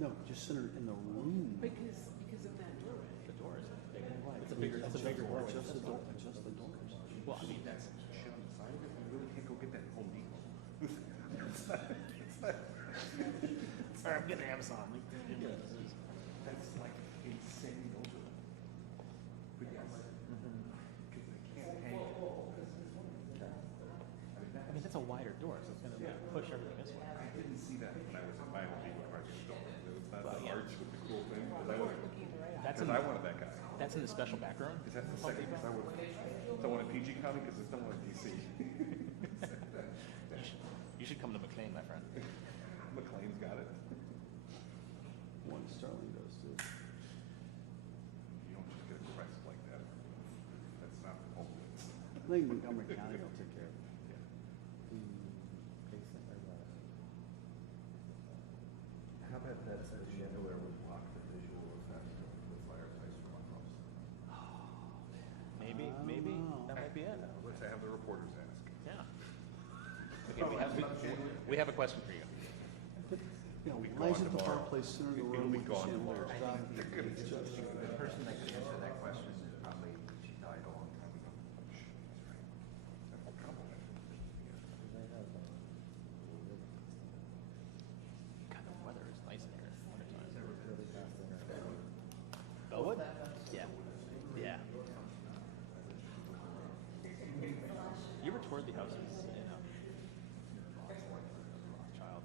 No, just center in the room. Because of that doorway. The door is bigger. It's a bigger. It's a bigger door. Adjust the door. Adjust the doors. Well, I mean, That's shit on the side of it. You really can't go get that at Home Depot. It's not, sorry, I'm getting Amazon. that's like insane over. But yes, because they can't hang it. I mean, that's a wider door, so it's going to push everything this way. I didn't see that when I was at my Home Depot car store. It was not the yeah. arch with the cool thing. Because That's I wanted that guy. That's in the special back room. Is that the second? Because I don't want a PG County because it's don't want a DC. You should come to McLean, my friend. McLean's got it. One Sterling does too. You don't just get a crest like that. That's not the whole. I think Montgomery County will take care of it. How about that chandelier would block the visual effect of the fireplace from my house? Maybe that might be it. Let's have the reporters ask. Yeah. Okay, we have a question for you. You know, We why go isn't on the tomorrow. fireplace center in the It'll room be with the gone chandelier? tomorrow. Stop. It's just- The person that can answer that question is probably, she died a long time ago. That's a compliment. God, the weather is nice in here. Wintertime. Bellwood? Yeah. Yeah. You ever toured the houses in Child?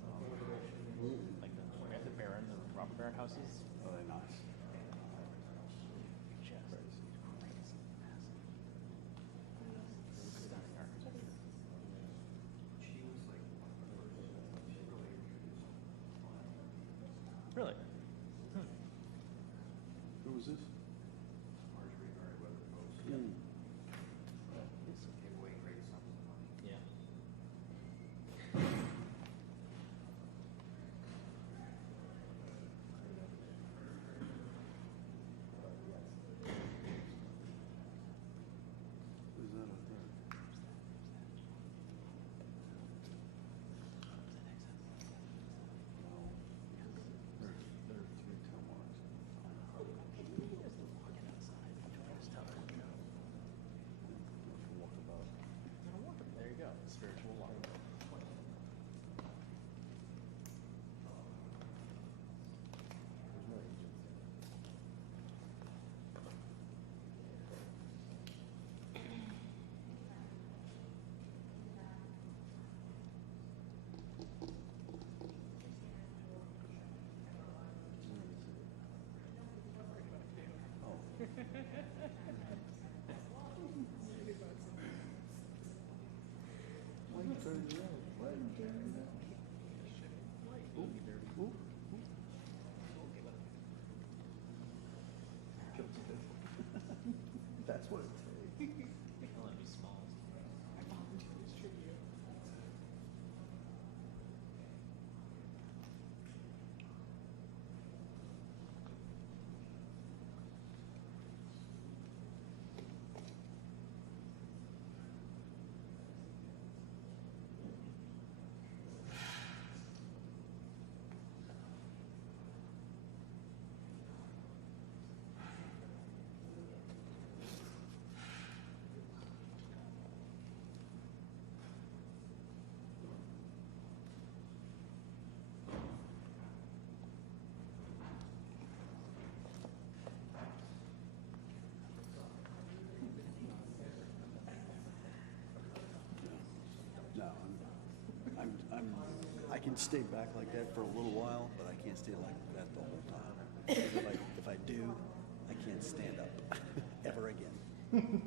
Like the Baron, the Robert Baron houses? Oh, they're nice. Just crazy. Massive. Stunning architecture. She was like Really? Who was this? Marjorie Merriweather Post. Hmm. Gave away great sums of money. Yeah. Who's that up there? No. There are three Tomahawks. Walkabout. There you go. Spiritual walk. There's no agents Why you turning around? Why you turning around? Ooh, ooh, ooh. That's what it takes. I'll let me small. I volunteer as tribute. No, I can stay back like that for a little while, but I can't stay like that the whole time. If I do, I can't stand up ever again.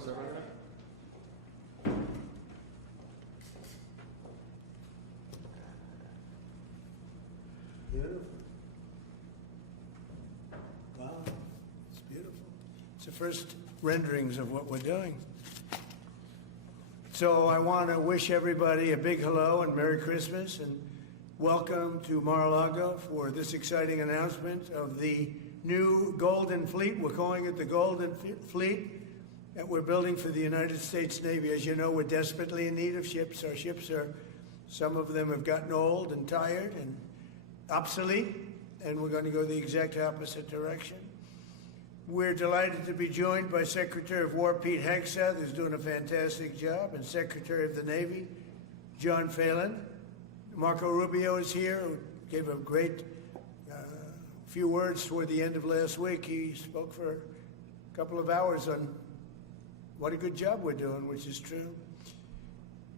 sit right there? Beautiful. Wow, it's beautiful. It's the first renderings of what we're doing. So I want to wish everybody a big hello and Merry Christmas and welcome to Mar-a-Lago for this exciting announcement of the new Golden Fleet. We're calling it the Golden Fleet that we're building for the United States Navy. As you know, we're desperately in need of ships. Our ships are, some of them have gotten old and tired and obsolete, and we're going to go the exact opposite direction. We're delighted to be joined by Secretary of War Pete Hegseth, who's doing a fantastic job, and Secretary of the Navy John Phelan. Marco Rubio is here, who gave a great few words toward the end of last week. He spoke for a couple of hours on what a good job we're doing, which is true.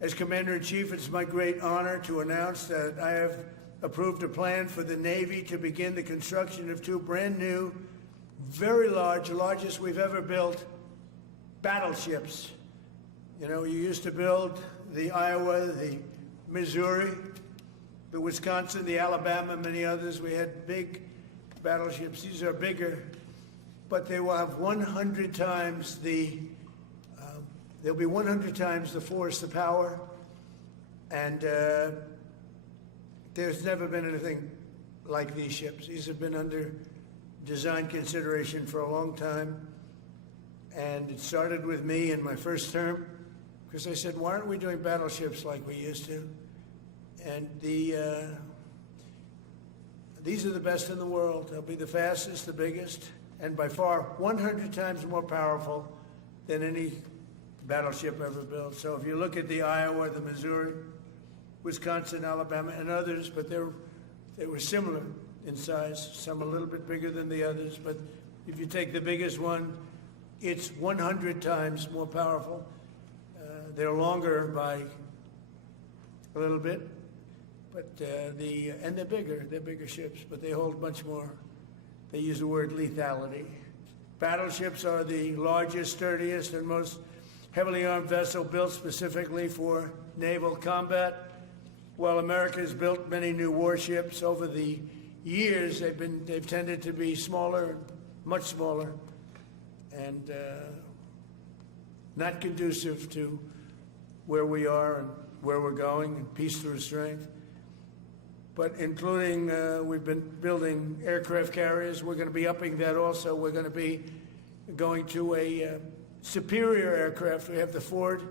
As Commander-in-Chief, it's my great honor to announce that I have approved a plan for the Navy to begin the construction of two brand new, very large, largest we've ever built, battleships. You know, you used to build the Iowa, the Missouri, the Wisconsin, the Alabama, many others. We had big battleships. These are bigger, but they will have 100 times the, they'll be 100 times the force, the power, and there's never been anything like these ships. These have been under design consideration for a long time, and it started with me in my first term, because I said, why aren't we doing battleships like we used to? And these are the best in the world. They'll be the fastest, the biggest, and by far 100 times more powerful than any battleship ever built. So if you look at the Iowa, the Missouri, Wisconsin, Alabama, and others, but they were similar in size, some a little bit bigger than the others, but if you take the biggest one, it's 100 times more powerful. They're longer by a little bit, but and they're bigger ships, but they hold much more. They use the word lethality. Battleships are the largest, sturdiest, and most heavily armed vessel built specifically for naval combat. While America has built many new warships over the years, they've tended to be smaller, much smaller, and not conducive to where we are and where we're going, and peace through strength. But including, we've been building aircraft carriers. We're going to be upping that also. We're going to be going to a superior aircraft. We have the Ford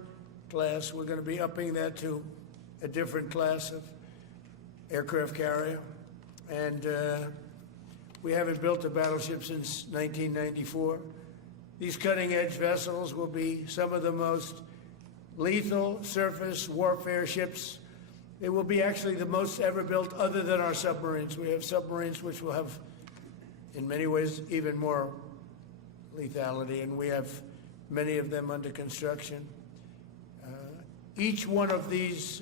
class. We're going to be upping that to a different class of aircraft carrier. And we haven't built a battleship since 1994. These cutting-edge vessels will be some of the most lethal surface warfare ships. They will be actually the most ever built other than our submarines. We have submarines which will have, in many ways, even more lethality, and we have many of them under construction. Each one of these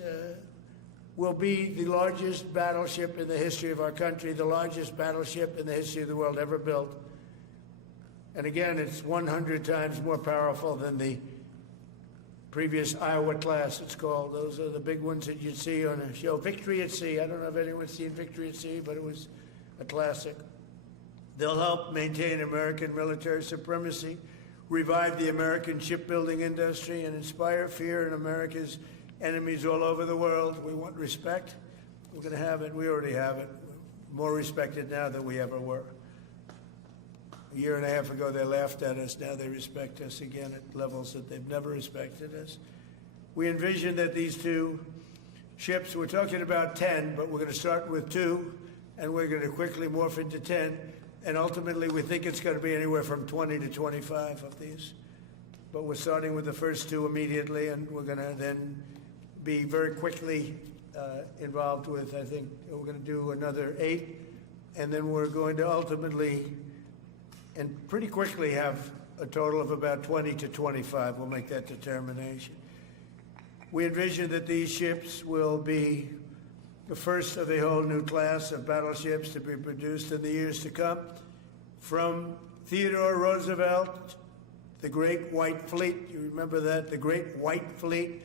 will be the largest battleship in the history of our country, the largest battleship in the history of the world ever built. And again, it's 100 times more powerful than the previous Iowa class, it's called. Those are the big ones that you'd see on a show. Victory at Sea. I don't know if anyone's seen Victory at Sea, but it was a classic. They'll help maintain American military supremacy, revive the American shipbuilding industry, and inspire fear in America's enemies all over the world. We want respect. We're going to have it. We already have it. We're more respected now than we ever were. A year and a half ago, they laughed at us. Now they respect us again at levels that they've never respected us. We envision that these two ships, we're talking about 10, but we're going to start with 2, and we're going to quickly morph into 10. And ultimately, we think it's going to be anywhere from 20 to 25 of these. But we're starting with the first 2 immediately, and we're going to then be very quickly involved with, I think, we're going to do another 8. And then we're going to ultimately and pretty quickly have a total of about 20 to 25. We'll make that determination. We envision that these ships will be the first of a whole new class of battleships to be produced in the years to come. From Theodore Roosevelt the Great White Fleet. You remember that? The Great White Fleet,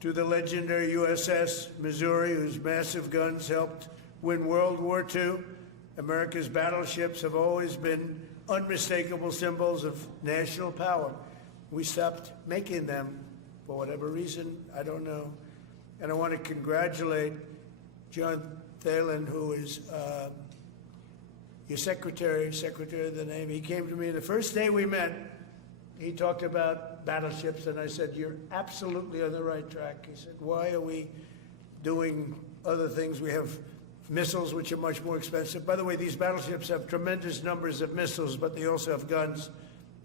to the legendary USS Missouri, whose massive guns helped win World War II. America's battleships have always been unmistakable symbols of national power. We stopped making them for whatever reason, I don't know. And I want to congratulate John Phelan, who is your secretary of the Navy. He came to me the first day we met. He talked about battleships, and I said, you're absolutely on the right track. He said, why are we doing other things? We have missiles, which are much more expensive. By the way, these battleships have tremendous numbers of missiles, but they also have guns.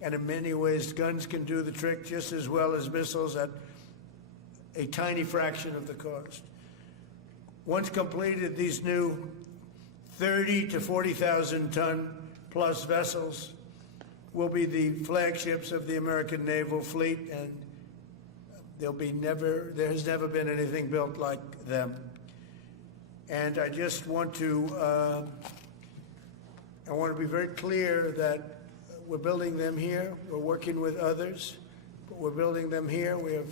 And in many ways, guns can do the trick just as well as missiles at a tiny fraction of the cost. Once completed, these new 30 to 40,000 ton plus vessels will be the flagships of the American naval fleet, and there has never been anything built like them. And I just want to, be very clear that we're building them here. We're working with others, but we're building them here. We have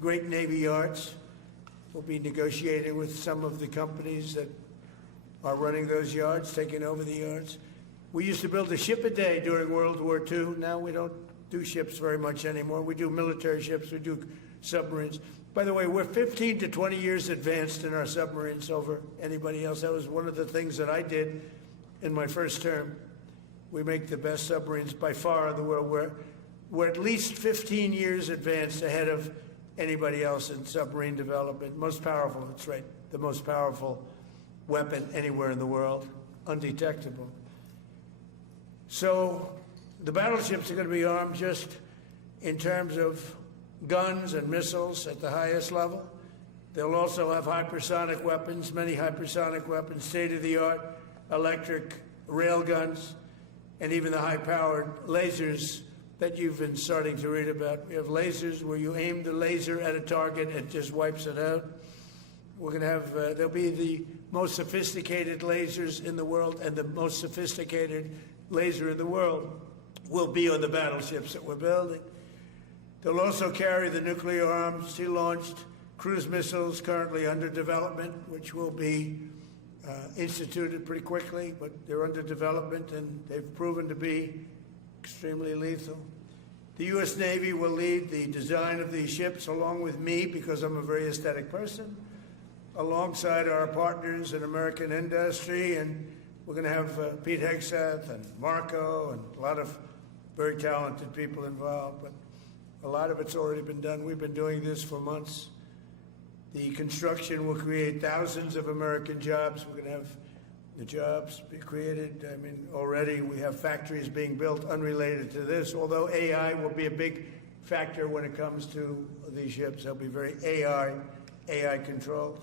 great Navy yards. We'll be negotiating with some of the companies that are running those yards, taking over the yards. We used to build a ship a day during World War II. Now we don't do ships very much anymore. We do military ships. We do submarines. By the way, we're 15 to 20 years advanced in our submarines over anybody else. That was one of the things that I did in my first term. We make the best submarines by far in the world. We're at least 15 years advanced ahead of anybody else in submarine development. Most powerful, that's right, the most powerful weapon anywhere in the world, undetectable. So the battleships are going to be armed just in terms of guns and missiles at the highest level. They'll also have hypersonic weapons, many hypersonic weapons, state-of-the-art electric rail guns, and even the high-powered lasers that you've been starting to read about. We have lasers where you aim the laser at a target and it just wipes it out. We're going to have, they'll be the most sophisticated lasers in the world, and the most sophisticated laser in the world will be on the battleships that we're building. They'll also carry the nuclear arms, sea-launched cruise missiles currently under development, which will be instituted pretty quickly, but they're under development and they've proven to be extremely lethal. The U.S. Navy will lead the design of these ships along with me, because I'm a very aesthetic person, alongside our partners in American industry, and we're going to have Pete Hegseth and Marco and a lot of very talented people involved, but a lot of it's already been done. We've been doing this for months. The construction will create thousands of American jobs. We're going to have the jobs be created. I mean, already we have factories being built unrelated to this, although AI will be a big factor when it comes to these ships. They'll be very AI controlled.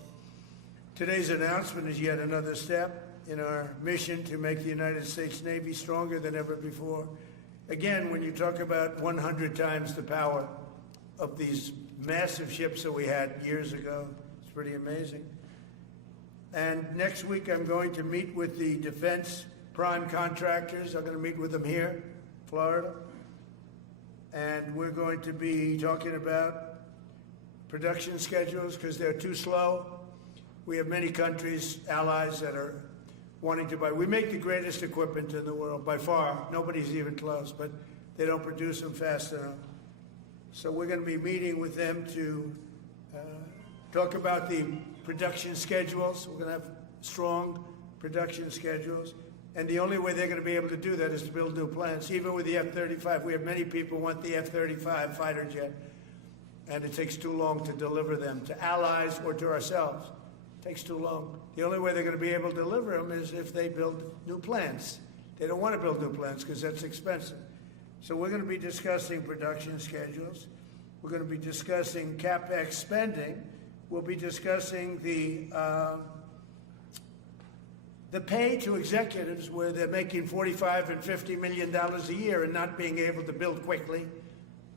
Today's announcement is yet another step in our mission to make the United States Navy stronger than ever before. Again, when you talk about 100 times the power of these massive ships that we had years ago, it's pretty amazing. And next week I'm going to meet with the defense prime contractors. I'm going to meet with them here, Florida. And we're going to be talking about production schedules because they're too slow. We have many countries, allies, that are wanting to buy. We make the greatest equipment in the world, by far. Nobody's even close, but they don't produce them fast enough. So we're going to be meeting with them to talk about the production schedules. We're going to have strong production schedules. And the only way they're going to be able to do that is to build new plants. Even with the F-35, we have many people want the F-35 fighter jet, and it takes too long to deliver them to allies or to ourselves. It takes too long. The only way they're going to be able to deliver them is if they build new plants. They don't want to build new plants because that's expensive. So we're going to be discussing production schedules. We're going to be discussing CapEx spending. We'll be discussing the pay to executives where they're making $45 and $50 million a year and not being able to build quickly.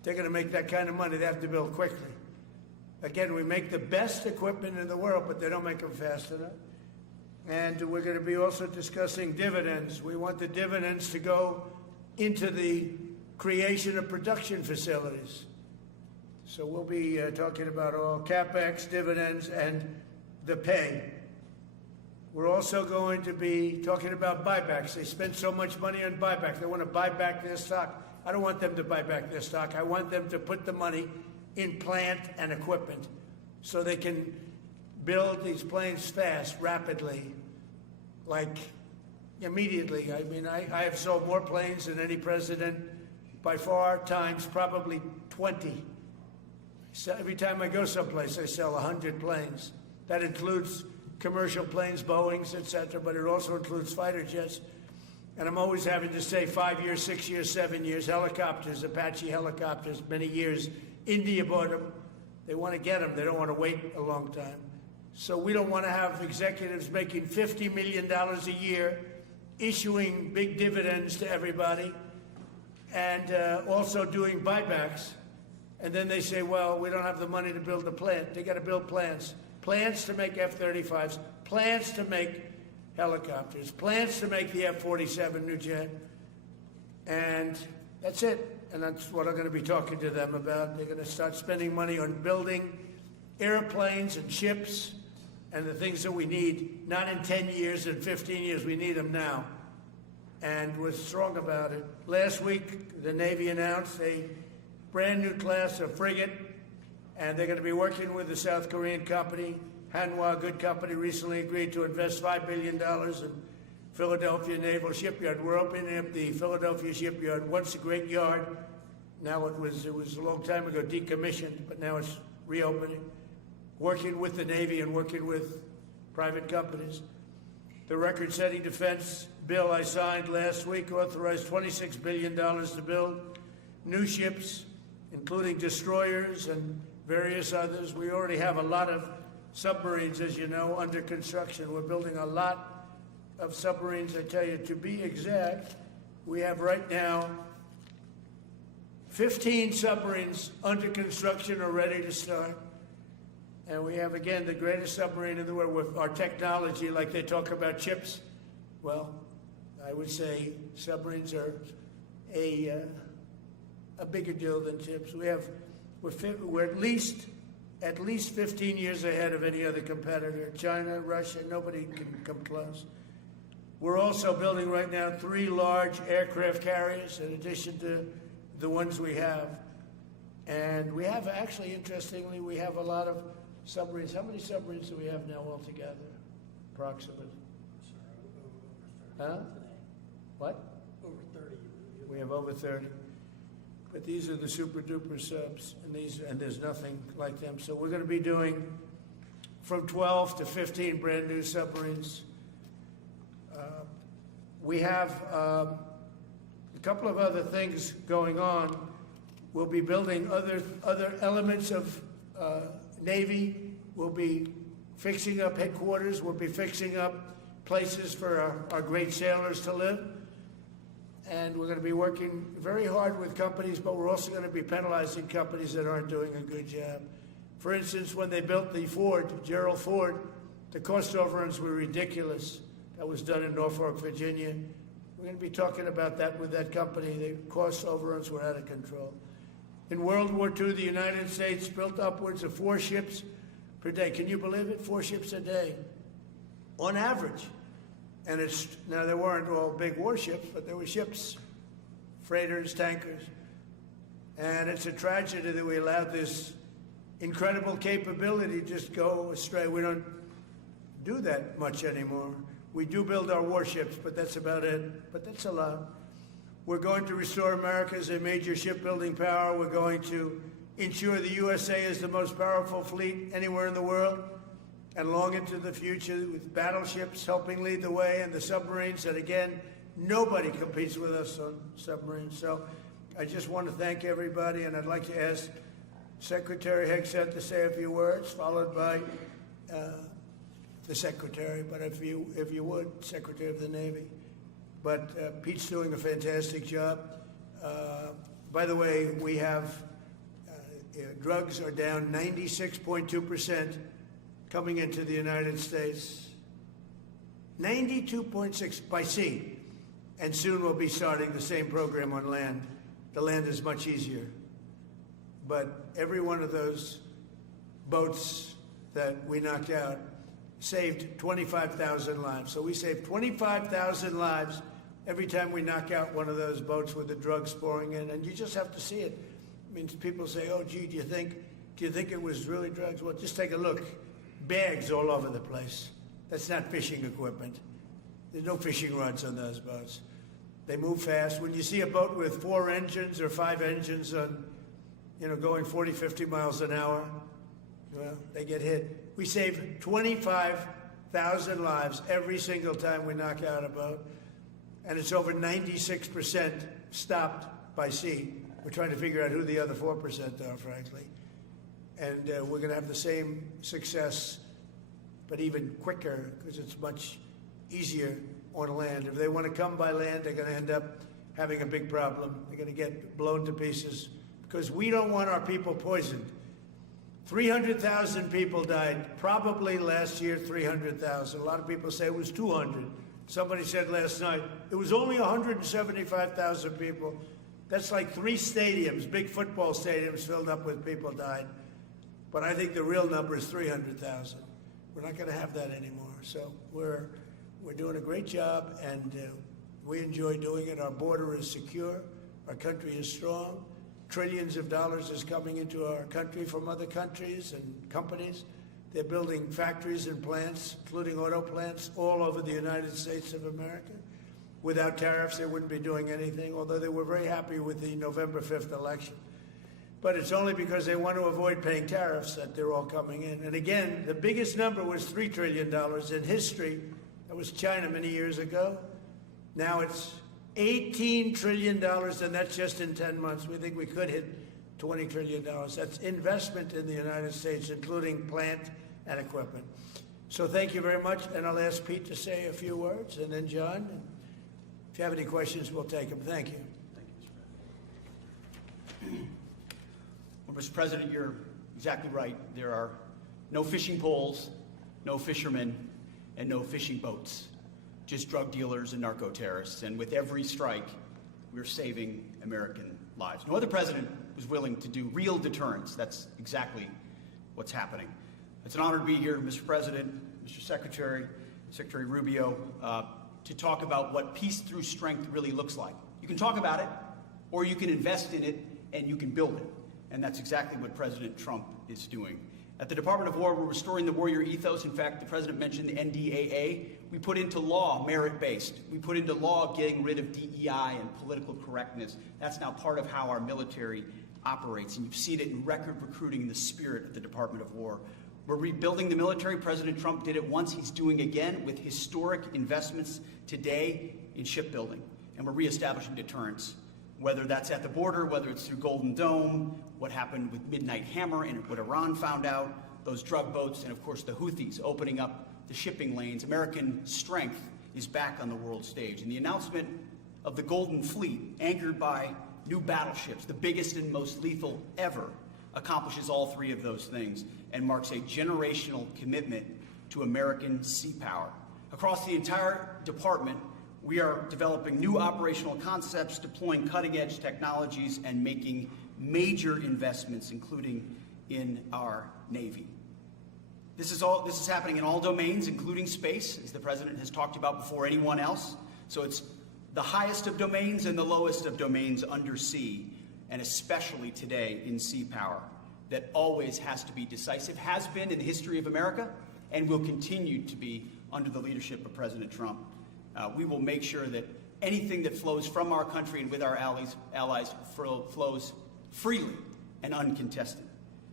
They're going to make that kind of money. They have to build quickly. Again, we make the best equipment in the world, but they don't make them fast enough. And we're going to be also discussing dividends. We want the dividends to go into the creation of production facilities. So we'll be talking about all CapEx, dividends, and the pay. We're also going to be talking about buybacks. They spend so much money on buybacks. They want to buy back their stock. I don't want them to buy back their stock. I want them to put the money in plant and equipment so they can build these planes fast, rapidly, like immediately. I mean, I have sold more planes than any president by far, times probably 20. So every time I go someplace, I sell 100 planes. That includes commercial planes, Boeings, etc., but it also includes fighter jets. And I'm always having to say 5 years, 6 years, 7 years, helicopters, Apache helicopters, many years. India bought them. They want to get them. They don't want to wait a long time. So we don't want to have executives making $50 million a year, issuing big dividends to everybody, and also doing buybacks. And then they say, well, we don't have the money to build a plant. They got to build plants. Plants to make F-35s, plants to make helicopters, plants to make the F-47 new jet. And that's it. And that's what I'm going to be talking to them about. They're going to start spending money on building airplanes and ships and the things that we need, not in 10 years and 15 years. We need them now. And we're strong about it. Last week, the Navy announced a brand new class of frigate, and they're going to be working with the South Korean company. Hanwha, a good company, recently agreed to invest $5 billion in Philadelphia Naval Shipyard. We're opening up the Philadelphia Shipyard. Once a great yard. Now it was a long time ago decommissioned, but now it's reopening. Working with the Navy and working with private companies. The record-setting defense bill I signed last week authorized $26 billion to build new ships, including destroyers and various others. We already have a lot of submarines, as you know, under construction. We're building a lot of submarines. I tell you, to be exact, we have right now 15 submarines under construction or ready to start. And we have, again, the greatest submarine in the world with our technology, like they talk about chips. Well, I would say submarines are a bigger deal than chips. We're at least 15 years ahead of any other competitor. China, Russia, nobody can come close. We're also building right now 3 large aircraft carriers in addition to the ones we have. And we have, actually, interestingly, we have a lot of submarines. How many submarines do we have now altogether, approximately? Huh? What? Over 30. We have over 30. But these are the super duper subs, and there's nothing like them. So we're going to be doing from 12 to 15 brand new submarines. We have a couple of other things going on. We'll be building other elements of Navy. We'll be fixing up headquarters. We'll be fixing up places for our great sailors to live. And we're going to be working very hard with companies, but we're also going to be penalizing companies that aren't doing a good job. For instance, when they built the Gerald Ford, the cost overruns were ridiculous. That was done in Norfolk, Virginia. We're going to be talking about that with that company. The cost overruns were out of control. In World War II, the United States built upwards of 4 ships per day. Can you believe it? 4 ships a day, on average. And now they weren't all big warships, but there were ships, freighters, tankers. And it's a tragedy that we allowed this incredible capability just go astray. We don't do that much anymore. We do build our warships, but that's about it. But that's a lot. We're going to restore America as a major shipbuilding power. We're going to ensure the USA is the most powerful fleet anywhere in the world, and long into the future, with battleships helping lead the way, and the submarines that, again, nobody competes with us on submarines. So I just want to thank everybody, and I'd like to ask Secretary Hegseth to say a few words, followed by the Secretary, but if you would, Secretary of the Navy. But Pete's doing a fantastic job. By the way, we have drugs are down 96.2% coming into the United States. 92.6 by sea. And soon we'll be starting the same program on land. the land is much easier. But every one of those boats that we knocked out saved 25,000 lives. So we saved 25,000 lives every time we knock out one of those boats with the drugs pouring in. And you just have to see it. I mean, people say, oh, gee, do you think it was really drugs? Well, just take a look. Bags all over the place. That's not fishing equipment. There's no fishing rods on those boats. They move fast. When you see a boat with 4 engines or 5 engines on, going 40, 50 miles an hour, well, they get hit. We save 25,000 lives every single time we knock out a boat, and it's over 96% stopped by sea. We're trying to figure out who the other 4% are, frankly. And we're going to have the same success, but even quicker, because it's much easier on land. If they want to come by land, they're going to end up having a big problem. They're going to get blown to pieces, because we don't want our people poisoned. 300,000 people died, probably last year 300,000. A lot of people say it was 200. Somebody said last night, it was only 175,000 people. That's like 3 stadiums, big football stadiums filled up with people died. But I think the real number is 300,000. We're not going to have that anymore. So we're doing a great job, and we enjoy doing it. Our border is secure. Our country is strong. Trillions of dollars is coming into our country from other countries and companies. They're building factories and plants, including auto plants, all over the United States of America. Without tariffs, they wouldn't be doing anything, although they were very happy with the November 5th election. But it's only because they want to avoid paying tariffs that they're all coming in. And again, the biggest number was $3 trillion in history. That was China many years ago. Now it's $18 trillion, and that's just in 10 months. We think we could hit $20 trillion. That's investment in the United States, including plant and equipment. So thank you very much, and I'll ask Pete to say a few words, and then John. And if you have any questions, we'll take them. Thank you. Well, Mr. President, you're exactly right. There are no fishing poles, no fishermen, and no fishing boats. Just drug dealers and narco-terrorists. And with every strike, we're saving American lives. No other president was willing to do real deterrence. That's exactly what's happening. It's an honor to be here, Mr. President, Mr. Secretary, Secretary Rubio, to talk about what peace through strength really looks like. You can talk about it, or you can invest in it, and you can build it. And that's exactly what President Trump is doing. At the Department of War, we're restoring the warrior ethos. In fact, the President mentioned the NDAA. We put into law merit-based. We put into law getting rid of DEI and political correctness. That's now part of how our military operates. And you've seen it in record recruiting in the spirit of the Department of War. We're rebuilding the military. President Trump did it once. He's doing again with historic investments today in shipbuilding. And we're reestablishing deterrence, whether that's at the border, whether it's through Golden Dome, what happened with Midnight Hammer and what Iran found out, those drug boats, and of course the Houthis opening up the shipping lanes. American strength is back on the world stage. And the announcement of the Golden Fleet, anchored by new battleships, the biggest and most lethal ever, accomplishes all 3 of those things and marks a generational commitment to American sea power. Across the entire department, we are developing new operational concepts, deploying cutting-edge technologies, and making major investments, including in our Navy. This is happening in all domains, including space, as the President has talked about before anyone else. So it's the highest of domains and the lowest of domains under sea, and especially today in sea power, that always has to be decisive, has been in the history of America, and will continue to be under the leadership of President Trump. We will make sure that anything that flows from our country and with our allies flows freely and uncontested.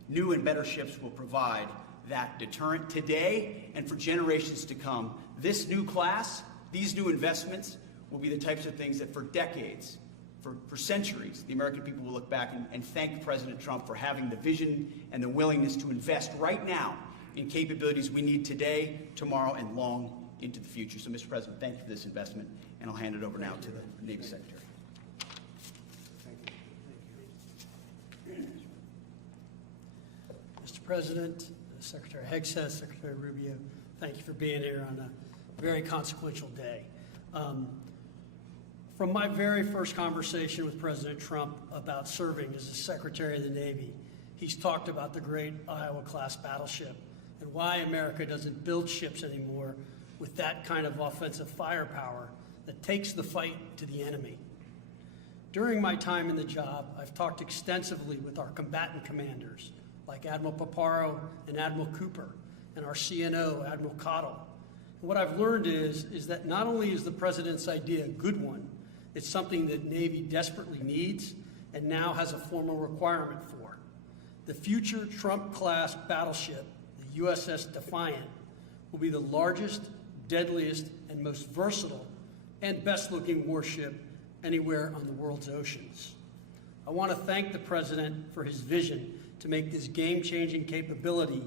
New and better ships will provide that deterrent today and for generations to come. This new class, these new investments, will be the types of things that for decades, for centuries, the American people will look back and thank President Trump for having the vision and the willingness to invest right now in capabilities we need today, tomorrow, and long into the future. So, Mr. President, thank you for this investment, and I'll hand it over now to the Navy Secretary. Mr. President, Secretary Hegseth, Secretary Rubio, thank you for being here on a very consequential day. From my very first conversation with President Trump about serving as the Secretary of the Navy, he's talked about the great Iowa-class battleship and why America doesn't build ships anymore with that kind of offensive firepower that takes the fight to the enemy. During my time in the job, I've talked extensively with our combatant commanders, like Admiral Paparo and Admiral Cooper, and our CNO, Admiral Cottle. And what I've learned is that not only is the President's idea a good one, it's something that Navy desperately needs and now has a formal requirement for. The future Trump-class battleship, the USS Defiant, will be the largest, deadliest, and most versatile and best-looking warship anywhere on the world's oceans. I want to thank the President for his vision to make this game-changing capability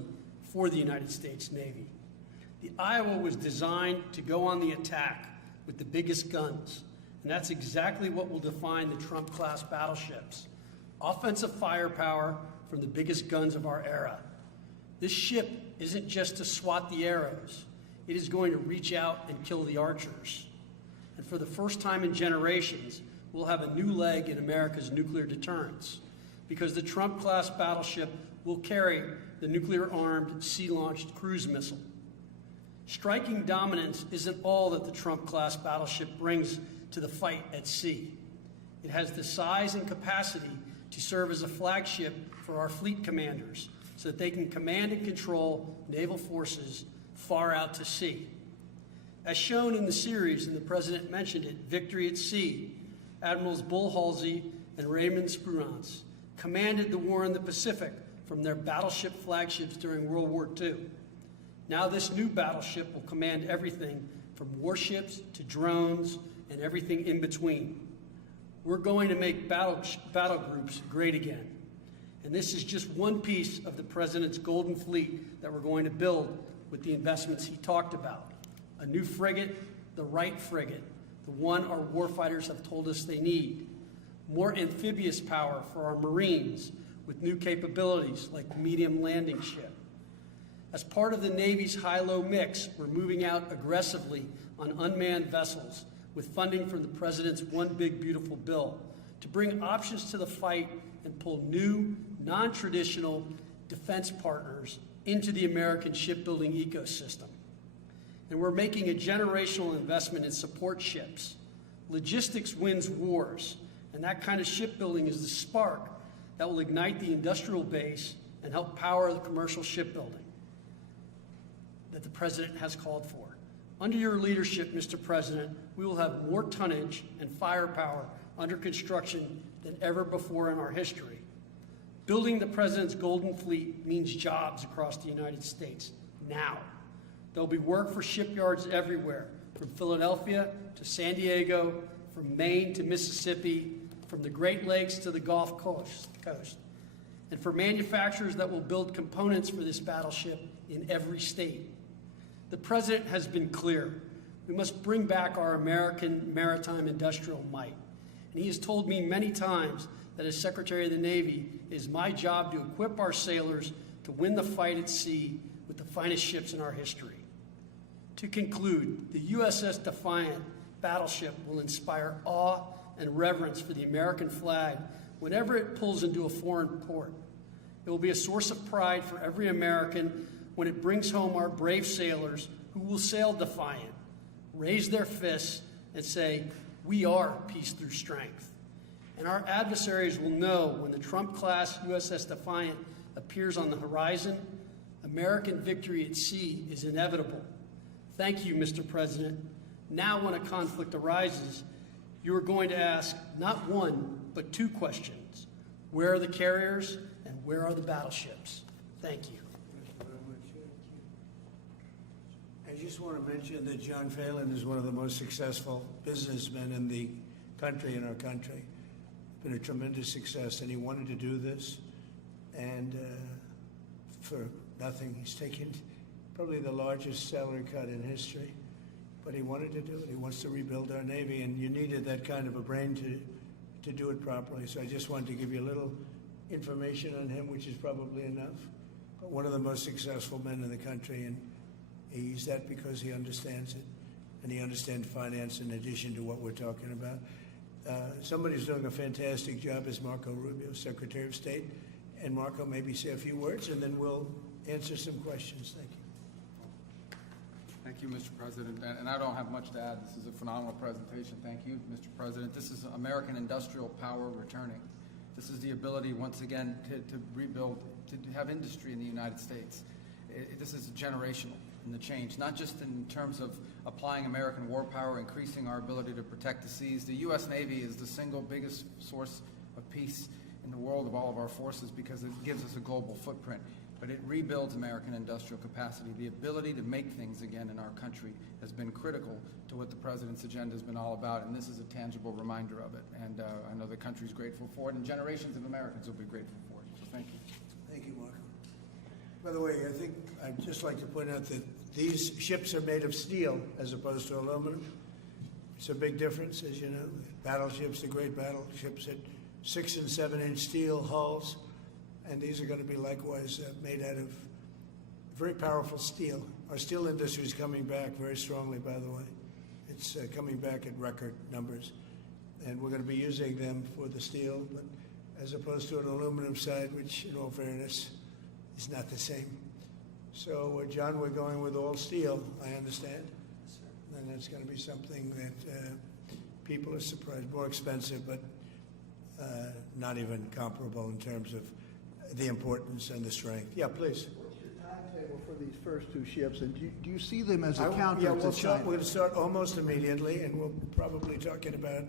for the United States Navy. The Iowa was designed to go on the attack with the biggest guns, and that's exactly what will define the Trump-class battleships. Offensive firepower from the biggest guns of our era. This ship isn't just to swat the arrows. It is going to reach out and kill the archers. And for the first time in generations, we'll have a new leg in America's nuclear deterrence, because the Trump-class battleship will carry the nuclear-armed, sea-launched cruise missile. Striking dominance isn't all that the Trump-class battleship brings to the fight at sea. It has the size and capacity to serve as a flagship for our fleet commanders so that they can command and control naval forces far out to sea. As shown in the series, and the President mentioned it, Victory at Sea, Admirals Bull Halsey and Raymond Spruance commanded the war in the Pacific from their battleship flagships during World War II. Now this new battleship will command everything from warships to drones and everything in between. We're going to make battle groups great again. And this is just one piece of the President's golden fleet that we're going to build with the investments he talked about. A new frigate, the right frigate, the one our warfighters have told us they need. More amphibious power for our Marines with new capabilities like the medium landing ship. As part of the Navy's high-low mix, we're moving out aggressively on unmanned vessels with funding from the President's One Big Beautiful Bill to bring options to the fight and pull new, non-traditional defense partners into the American shipbuilding ecosystem. And we're making a generational investment in support ships. Logistics wins wars, and that kind of shipbuilding is the spark that will ignite the industrial base and help power the commercial shipbuilding that the President has called for. Under your leadership, Mr. President, we will have more tonnage and firepower under construction than ever before in our history. Building the President's Golden Fleet means jobs across the United States now. There'll be work for shipyards everywhere, from Philadelphia to San Diego, from Maine to Mississippi, from the Great Lakes to the Gulf Coast. And for manufacturers that will build components for this battleship in every state. The President has been clear. We must bring back our American maritime industrial might. And he has told me many times that as Secretary of the Navy, it is my job to equip our sailors to win the fight at sea with the finest ships in our history. To conclude, the USS Defiant battleship will inspire awe and reverence for the American flag whenever it pulls into a foreign port. It will be a source of pride for every American when it brings home our brave sailors who will sail defiant, raise their fists, and say, "We are peace through strength." And our adversaries will know when the Trump-class USS Defiant appears on the horizon, American victory at sea is inevitable. Thank you, Mr. President. Now when a conflict arises, you are going to ask not one, but two questions. Where are the carriers and where are the battleships? Thank you. I just want to mention that John Phelan is one of the most successful businessmen in the country, in our country. Been a tremendous success, and he wanted to do this, and for nothing, he's taken probably the largest salary cut in history, but he wanted to do it. He wants to rebuild our Navy, and you needed that kind of a brain to do it properly. So I just wanted to give you a little information on him, which is probably enough. But one of the most successful men in the country, and he's that because he understands it, and he understands finance in addition to what we're talking about. Somebody's doing a fantastic job as Marco Rubio, Secretary of State. And Marco, maybe say a few words, and then we'll answer some questions. Thank you. Thank you, Mr. President. And I don't have much to add. This is a phenomenal presentation. Thank you, Mr. President. This is American industrial power returning. This is the ability, once again, to rebuild, to have industry in the United States. This is generational in the change, not just in terms of applying American war power, increasing our ability to protect the seas. The U.S. Navy is the single biggest source of peace in the world of all of our forces because it gives us a global footprint. But it rebuilds American industrial capacity. The ability to make things again in our country has been critical to what the President's agenda has been all about, and this is a tangible reminder of it. And I know the country's grateful for it, and generations of Americans will be grateful for it. So thank you. Thank you, Marco. By the way, I think I'd just like to point out that these ships are made of steel as opposed to aluminum. It's a big difference, as you know. Battleships, the great battleships, had 6- and 7-inch steel hulls, and these are going to be likewise made out of very powerful steel. Our steel industry is coming back very strongly, by the way. It's coming back at record numbers, and we're going to be using them for the steel, but as opposed to an aluminum side, which, in all fairness, is not the same. So, John, we're going with all steel, I understand. Yes, sir. And that's going to be something that people are surprised, more expensive, but not even comparable in terms of the importance and the strength. Yeah, please. What's your timetable for these first two ships, and do you see them as a counter we'll to China? we're going to start almost immediately, and we'll probably talking about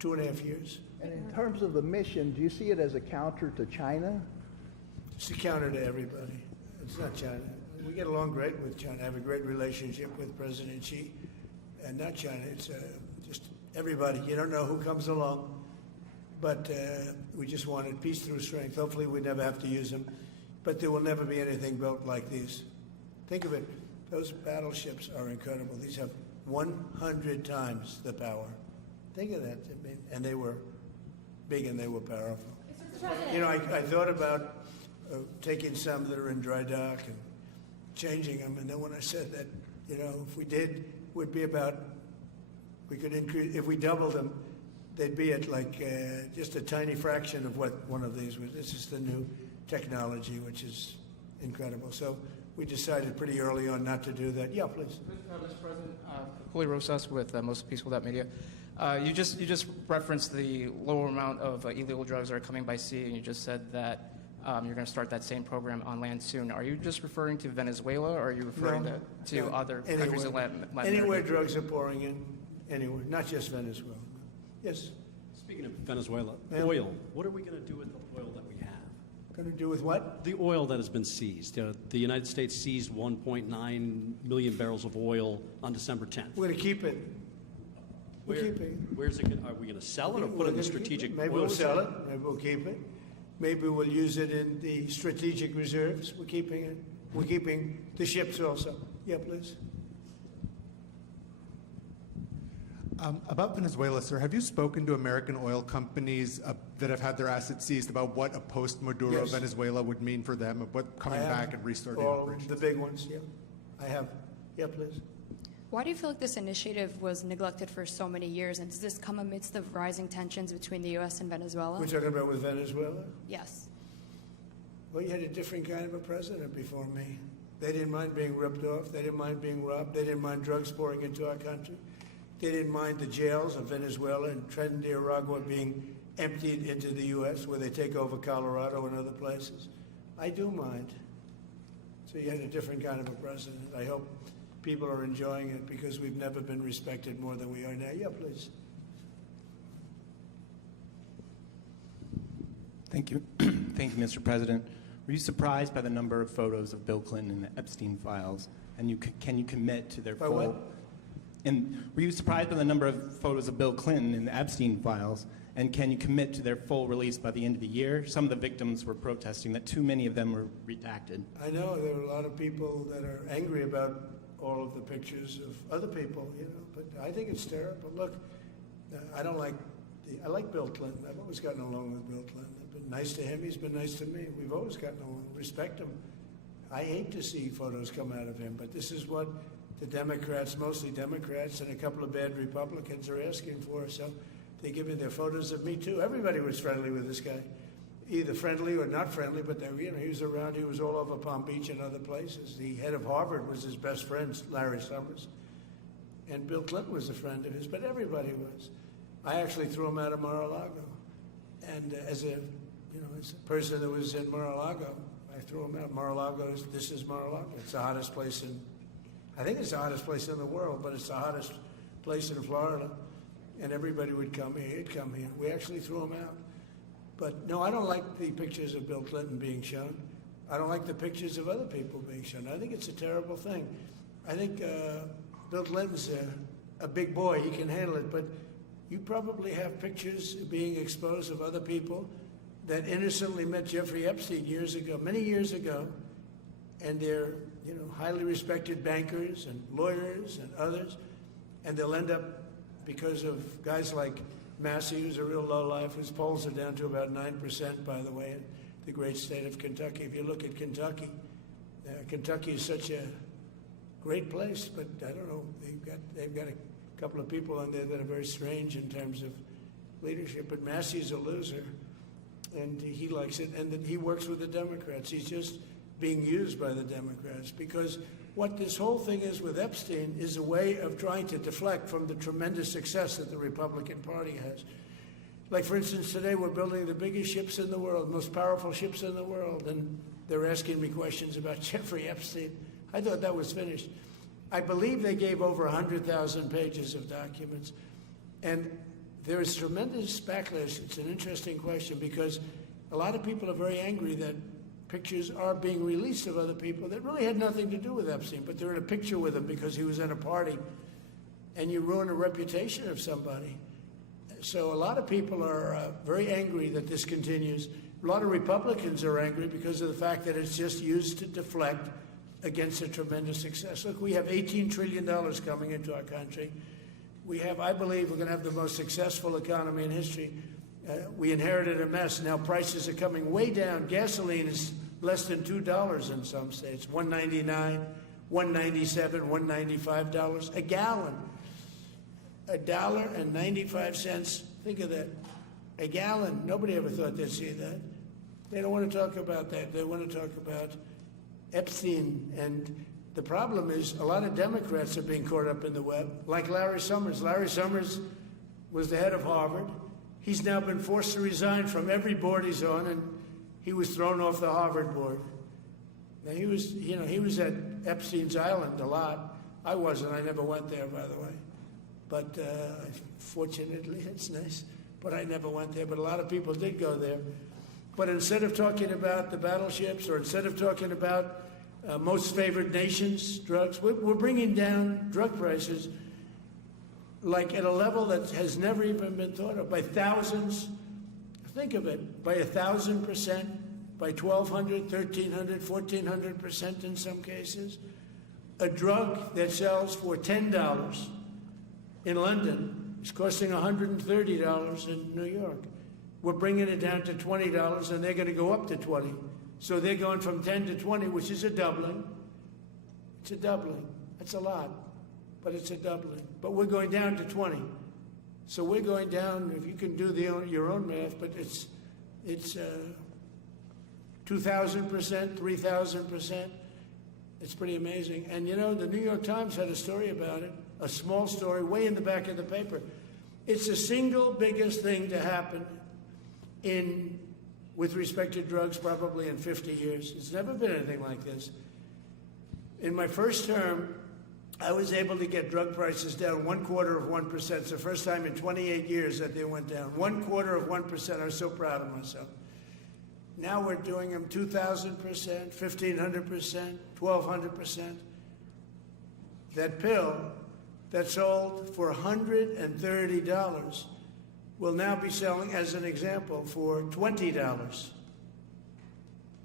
2.5 years. And in terms of the mission, do you see it as a counter to China? It's a counter to everybody. It's not China. We get along great with China. I have a great relationship with President Xi, and not China. It's just everybody. You don't know who comes along, but we just wanted peace through strength. Hopefully we never have to use them, but there will never be anything built like these. Think of it. Those battleships are incredible. These have 100 times the power. Think of that. And they were big and they were powerful. You know, I thought about taking some that are in dry dock and changing them, and then when I said that, you know, if we did, would be about, we could increase, if we doubled them, they'd be at like just a tiny fraction of what one of these was. This is the new technology, which is incredible. So we decided pretty early on not to do that. Yeah, please. Mr. President, Julio Rosas with Most Peaceful Media. You just referenced the lower amount of illegal drugs that are coming by sea, and you just said that you're going to start that same program on land soon. Are you just referring to Venezuela, or are you referring to other countries in Latin America? Anywhere drugs are pouring in, anywhere, not just Venezuela. Yes? Speaking of Venezuela, oil. What are we going to do with the oil that we have? Going to do with what? The oil that has been seized. The United States seized 1.9 million barrels of oil on December 10th. We're going to keep it. We're keeping it. Where's it? Are we going to sell it or put it in the strategic? Maybe we'll sell it. Maybe we'll keep it. Maybe we'll use it in the strategic reserves. We're keeping it. We're keeping the ships also. Yeah, please. About Venezuela, sir, have you spoken to American oil companies that have had their assets seized about what a post-Maduro Venezuela would mean for them, of what coming back and restarting operations? The big ones, yeah. I have. Yeah, please. Why do you feel like this initiative was neglected for so many years, and does this come amidst the rising tensions between the U.S. and Venezuela? We're talking about with Venezuela? Yes. Well, you had a different kind of a president before me. They didn't mind being ripped off. They didn't mind being robbed. They didn't mind drugs pouring into our country. They didn't mind the jails of Venezuela and Trinidad being emptied into the U.S., where they take over Colorado and other places. I do mind. So you had a different kind of a president. I hope people are enjoying it because we've never been respected more than we are now. Yeah, please. Thank you. Thank you, Mr. President. Were you surprised by the number of photos of Bill Clinton in the Epstein files? And can you commit to their by full... What? And were you surprised by the number of photos of Bill Clinton in the Epstein files? And can you commit to their full release by the end of the year? Some of the victims were protesting that too many of them were redacted. I know there are a lot of people that are angry about all of the pictures of other people, you know, but I think it's terrible. Look, I like Bill Clinton. I've always gotten along with Bill Clinton. I've been nice to him. He's been nice to me. We've always gotten along. Respect him. I hate to see photos come out of him, but this is what the Democrats, mostly Democrats, and a couple of bad Republicans are asking for. So They give me their photos of me too. Everybody was friendly with this guy, either friendly or not friendly. But they, he was around. He was all over Palm Beach and other places. The head of Harvard was his best friend, Larry Summers, and Bill Clinton was a friend of his. But everybody was. I actually threw him out of Mar-a-Lago, and as a person that was in Mar-a-Lago, I threw him out. Mar-a-Lago, this is Mar-a-Lago. It's the hottest place I think it's the hottest place in the world, but it's the hottest place in Florida. And everybody would come here. He'd come here. We actually threw him out. But no, I don't like the pictures of Bill Clinton being shown. I don't like the pictures of other people being shown. I think it's a terrible thing. I think Bill Clinton's a big boy. He can handle it. But you probably have pictures being exposed of other people that innocently met Jeffrey Epstein years ago, many years ago, and they're highly respected bankers and lawyers and others, and they'll end up, because of guys like Massey, who's a real lowlife, whose polls are down to about 9%, by the way, in the great state of Kentucky. If you look at Kentucky, Kentucky is such a great place, but I don't know, they've got a couple of people on there that are very strange in terms of leadership, but Massey's a loser, and he likes it, and he works with the Democrats. He's just being used by the Democrats, because what this whole thing is with Epstein is a way of trying to deflect from the tremendous success that the Republican Party has. Like, for instance, today we're building the biggest ships in the world, most powerful ships in the world, and they're asking me questions about Jeffrey Epstein. I thought that was finished. I believe they gave over 100,000 pages of documents, and there is tremendous backlash. It's an interesting question, because a lot of people are very angry that pictures are being released of other people that really had nothing to do with Epstein, but they're in a picture with him because he was at a party, and you ruin a reputation of somebody. So a lot of people are very angry that this continues. A lot of Republicans are angry because of the fact that it's just used to deflect against a tremendous success. Look, we have $18 trillion coming into our country. We have, I believe, we're going to have the most successful economy in history. We inherited a mess. Now prices are coming way down. Gasoline is less than $2 in some states. $1.99, $1.97, $1.95 a gallon. $1.95. Think of that. A gallon. Nobody ever thought they'd see that. They don't want to talk about that. They want to talk about Epstein. And the problem is a lot of Democrats are being caught up in the web, like Larry Summers. Larry Summers was the head of Harvard. He's now been forced to resign from every board he's on, and he was thrown off the Harvard board. Now, he was at Epstein's Island a lot. I wasn't. I never went there, by the way. But fortunately, it's nice. But I never went there. But a lot of people did go there. But instead of talking about the battleships, or instead of talking about most favored nations, drugs, we're bringing down drug prices like at a level that has never even been thought of, by thousands. Think of it, by 1,000%, by 1,200, 1,300, 1,400% in some cases. A drug that sells for $10 in London is costing $130 in New York. We're bringing it down to $20, and they're going to go up to 20. So they're going from 10 to 20, which is a doubling. It's a doubling. That's a lot, but it's a doubling. But we're going down to 20. So we're going down, if you can do your own math, but it's 2,000%, 3,000%. It's pretty amazing. And the New York Times had a story about it, a small story, way in the back of the paper. It's the single biggest thing to happen with respect to drugs probably in 50 years. It's never been anything like this. In my first term, I was able to get drug prices down 0.25%. It's the first time in 28 years that they went down. 0.25%. I was so proud of myself. Now we're doing them 2,000%, 1,500%, 1,200%. That pill that sold for $130 will now be selling, as an example, for $20,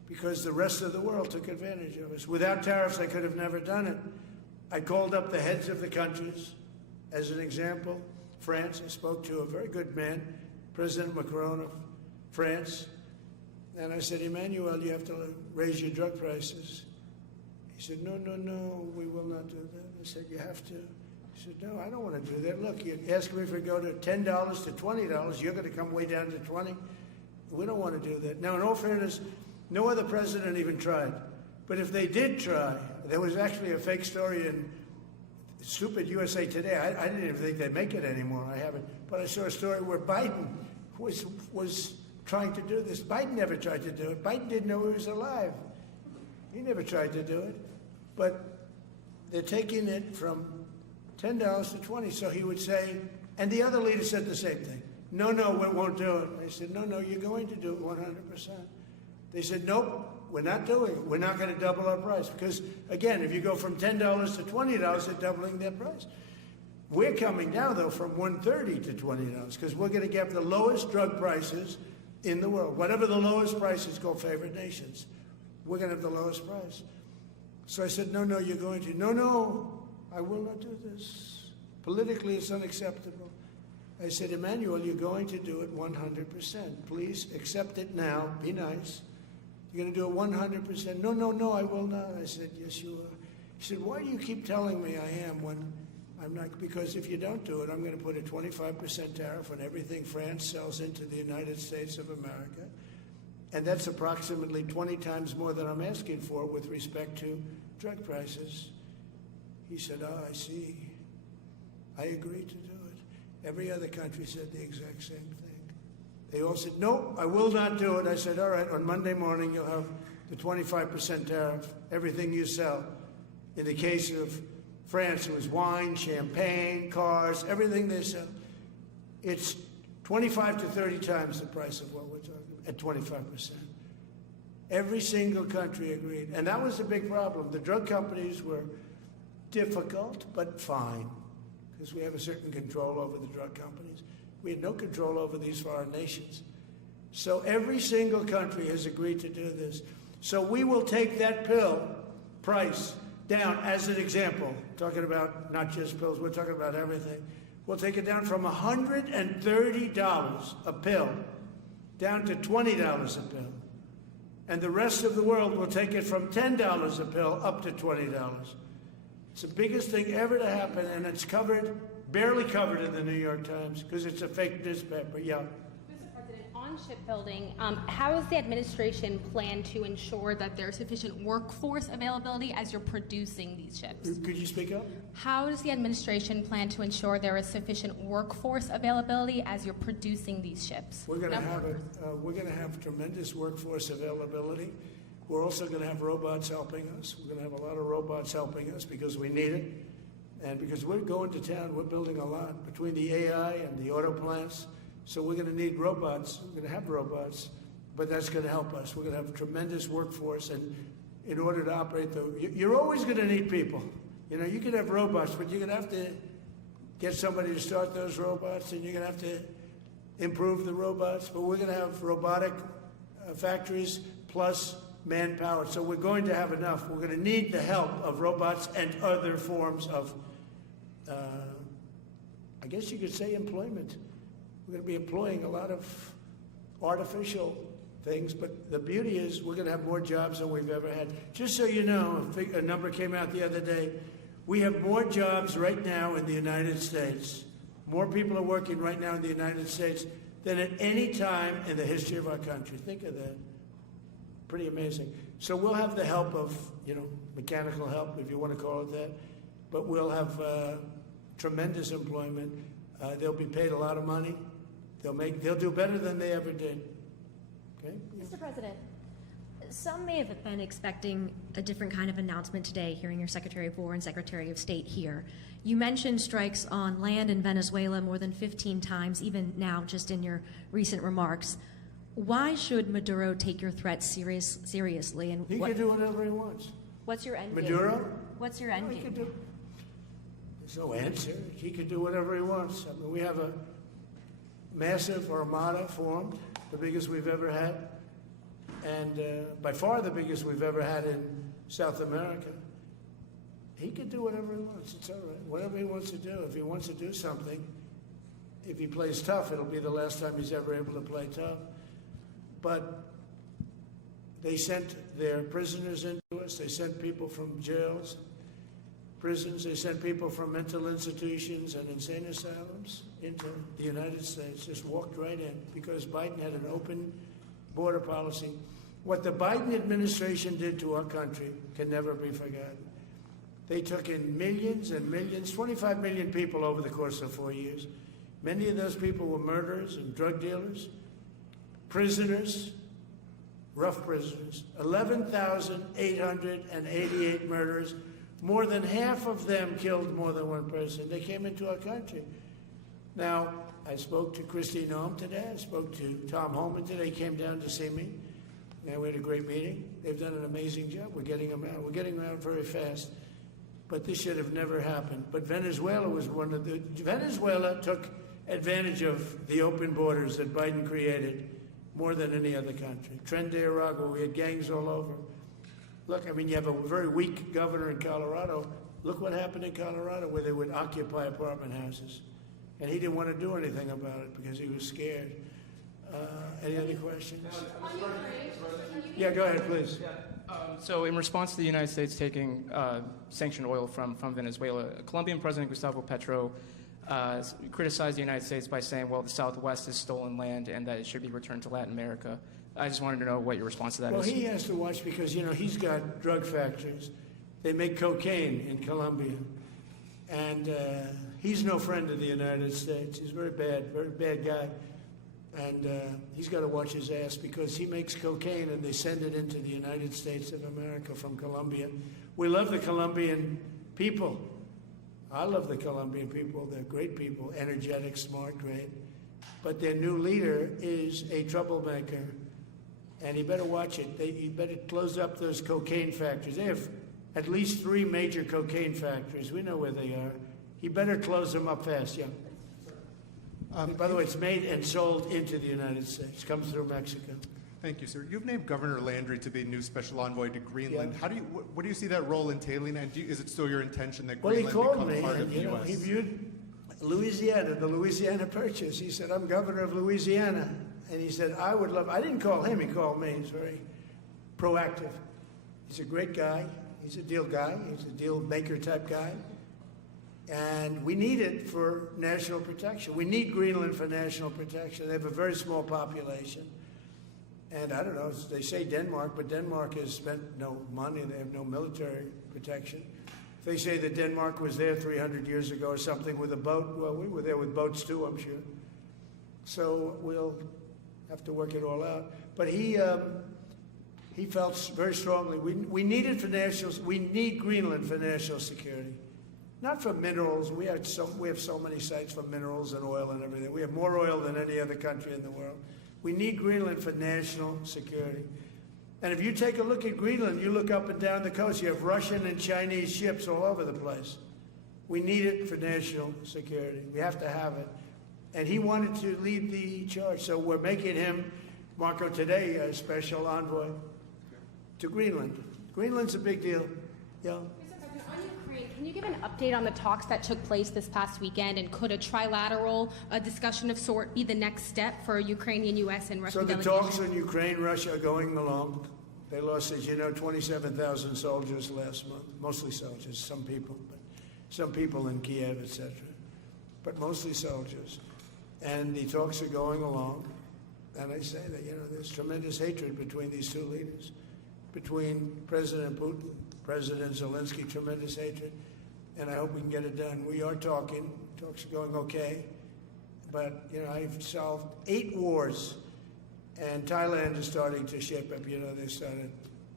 because the rest of the world took advantage of us. Without tariffs, I could have never done it. I called up the heads of the countries, as an example. France, I spoke to a very good man, President Macron of France, and I said, Emmanuel, you have to raise your drug prices. He said, no, we will not do that. I said, you have to. He I said, no, I don't want to do that. Look, you ask me if we go to $10 to $20, you're going to come way down to 20. We don't want to do that. Now, in all fairness, no other president even tried. But if they did try, there was actually a fake story in stupid USA Today. I didn't even think they'd make it anymore. I haven't. But I saw a story where Biden was trying to do this. Biden never tried to do it. Biden didn't know he was alive. He never tried to do it. But they're taking it from $10 to $20. So he would say, and the other leader said the same thing. No, we won't do it. I said, no, you're going to do it 100%. They said, nope, we're not doing it. We're not going to double our price. Because, again, if you go from $10 to $20, they're doubling their price. We're coming now, though, from $130 to $20 because we're going to get the lowest drug prices in the world. Whatever the lowest prices go favored nations, we're going to have the lowest price. So I said, no, you're going to. No, I will not do this. Politically, it's unacceptable. I said, Emmanuel, you're going to do it 100%. Please accept it now. Be nice. You're going to do it 100%. No, I will not. I said, yes, you are. He said, why do you keep telling me I am when I'm not? Because if you don't do it, I'm going to put a 25% tariff on everything France sells into the United States of America. And that's approximately 20 times more than I'm asking for with respect to drug prices. He said, I see. I agree to do it. Every other country said the exact same thing. They all said, no, I will not do it. I said, all right, on Monday morning you'll have the 25% tariff, everything you sell. In the case of France, it was wine, champagne, cars, everything they sell. It's 25 to 30 times the price of what we're talking about, at 25%. Every single country agreed. And that was the big problem. The drug companies were difficult, but fine, because we have a certain control over the drug companies. We had no control over these foreign nations. So every single country has agreed to do this. So we will take that pill price down, as an example, talking about not just pills, we're talking about everything. We'll take it down from $130 a pill down to $20 a pill. And the rest of the world will take it from $10 a pill up to $20. It's the biggest thing ever to happen, and it's covered, barely covered in the New York Times, because it's a fake newspaper. Yeah. Mr. President, on shipbuilding, how does the administration plan to ensure that there's sufficient workforce availability as you're producing these ships? Could you speak up? How does the administration plan to ensure there is sufficient workforce availability as you're producing these ships? We're going to have tremendous workforce availability. We're also going to have robots helping us. We're going to have a lot of robots helping us because we need it. And because we're going to town, we're building a lot between the AI and the auto plants. So we're going to need robots. We're going to have robots, but that's going to help us. We're going to have a tremendous workforce. And in order to operate, you're always going to need people. You know, you can have robots, but you're going to have to get somebody to start those robots, and you're going to have to improve the robots. But we're going to have robotic factories plus manpower. So we're going to have enough. We're going to need the help of robots and other forms of, I guess you could say, employment. We're going to be employing a lot of artificial things, but the beauty is we're going to have more jobs than we've ever had. Just so you know, a number came out the other day. We have more jobs right now in the United States. More people are working right now in the United States than at any time in the history of our country. Think of that. Pretty amazing. So we'll have the help of, mechanical help, if you want to call it that, but we'll have tremendous employment. They'll be paid a lot of money. They'll do better than they ever did. Okay? Mr. President, some may have been expecting a different kind of announcement today, hearing your Secretary of War and Secretary of State here. You mentioned strikes on land in Venezuela more than 15 times, even now, just in your recent remarks. Why should Maduro take your threats seriously? And he can do whatever he wants. What's your end game? Maduro? What's your end game? There's no answer. He can do whatever he wants. I mean, we have a massive armada formed, the biggest we've ever had, and by far the biggest we've ever had in South America. He can do whatever he wants. It's all right. Whatever he wants to do. If he wants to do something, if he plays tough, it'll be the last time he's ever able to play tough. But they sent their prisoners into us. They sent people from jails. prisons. They sent people from mental institutions and insane asylums into the United States, just walked right in because Biden had an open border policy. What the Biden administration did to our country can never be forgotten. They took in millions and millions, 25 million people over the course of 4 years. Many of those people were murderers and drug dealers, prisoners, rough prisoners. 11,888 murderers. More than half of them killed more than one person. They came into our country. Now, I spoke to Christine Noem today. I spoke to Tom Homan today. He came down to see me. And we had a great meeting. They've done an amazing job. We're getting them out. We're getting them out very fast. But this should have never happened. But Venezuela was one of the... Venezuela took advantage of the open borders that Biden created more than any other country. Tren de Aragua, we had gangs all over. Look, I mean, you have a very weak governor in Colorado. Look what happened in Colorado where they would occupy apartment houses. And he didn't want to do anything about it because he was scared. Any other questions? Yeah, go ahead, please. So in response to the United States taking sanctioned oil from Venezuela, Colombian President Gustavo Petro criticized the United States by saying, well, the Southwest is stolen land and that it should be returned to Latin America. I just wanted to know what your response to that is. Well, he has to watch because, you know, he's got drug factories. They make cocaine in Colombia. And he's no friend of the United States. He's very bad guy. And he's got to watch his ass because he makes cocaine and they send it into the United States of America from Colombia. We love the Colombian people. I love the Colombian people. They're great people, energetic, smart, great. But their new leader is a troublemaker. And he better watch it. He better close up those cocaine factories. They have at least 3 major cocaine factories. We know where they are. He better close them up fast, yeah. By the way, it's made and sold into the United States. Comes through Mexico. Thank you, sir. You've named Governor Landry to be new special envoy to Greenland. Yeah. How do you? What do you see that role entailing? And is it still your intention that Well, he Greenland called become me, part of and the you know, U.S.? he viewed Louisiana, the Louisiana Purchase. He said, "I'm governor of Louisiana," and he said, "I would love." I didn't call him; he called me. He's very proactive. He's a great guy. He's a deal guy. He's a deal maker type guy. And we need it for national protection. We need Greenland for national protection. They have a very small population. And I don't know, they say Denmark, but Denmark has spent no money. They have no military protection. If they say that Denmark was there 300 years ago or something with a boat, well, we were there with boats too, I'm sure. So we'll have to work it all out. But he felt very strongly, we need it for we need Greenland for national security. Not for minerals. We have so many sites for minerals and oil and everything. We have more oil than any other country in the world. We need Greenland for national security. And if you take a look at Greenland, you look up and down the coast, you have Russian and Chinese ships all over the place. We need it for national security. We have to have it. And he wanted to lead the charge. So we're making him, Marco, today, a special envoy to Greenland. Greenland's a big deal. Yeah. Can you give an update on the talks that took place this past weekend, and could a trilateral discussion of sort be the next step for Ukrainian, U.S., and Russian delegations? So the talks on Ukraine, Russia are going along. They lost, as you know, 27,000 soldiers last month, mostly soldiers, some people in Kiev, etc., but mostly soldiers. And the talks are going along. And I say that, you know, there's tremendous hatred between these two leaders, between President Putin, President Zelensky, tremendous hatred, and I hope we can get it done. We are talking. Talks are going okay. But, you know, I've solved 8 wars, and Thailand is starting to shape up. You know, they started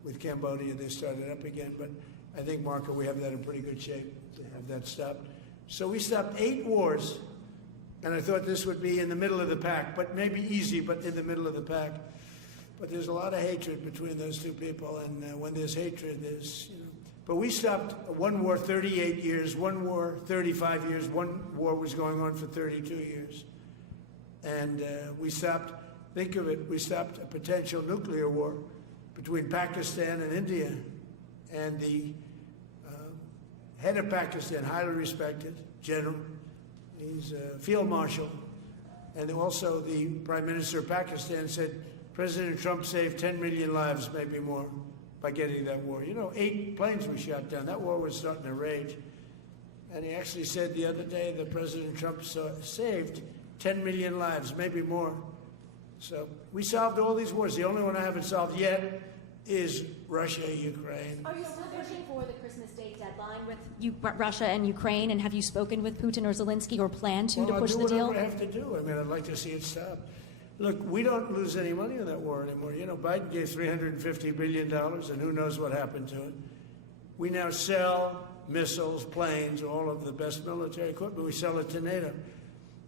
with Cambodia, they started up again. But I think, Marco, we have that in pretty good shape to have that stopped. So we stopped 8 wars, and I thought this would be in the middle of the pack, but maybe easy, but in the middle of the pack. But there's a lot of hatred between those two people, and when there's hatred, there's, you know. But we stopped one war 38 years, one war 35 years, one war was going on for 32 years. And we stopped, think of it, we stopped a potential nuclear war between Pakistan and India. And the head of Pakistan, highly respected general, he's a field marshal, and also the Prime Minister of Pakistan said, President Trump saved 10 million lives, maybe more, by getting that war. You know, 8 planes were shot down. That war was starting to rage. And he actually said the other day that President Trump saved 10 million lives, maybe more. So we solved all these wars. The only one I haven't solved yet is Russia, Ukraine. Are you still pushing for the Christmas Day deadline with Russia and Ukraine? And have you spoken with Putin or Zelensky or plan to push the deal? I'll do whatever I have to do. I mean, I'd like to see it stop. Look, we don't lose any money in that war anymore. You know, Biden gave $350 billion, and who knows what happened to it. We now sell missiles, planes, all of the best military equipment. We sell it to NATO.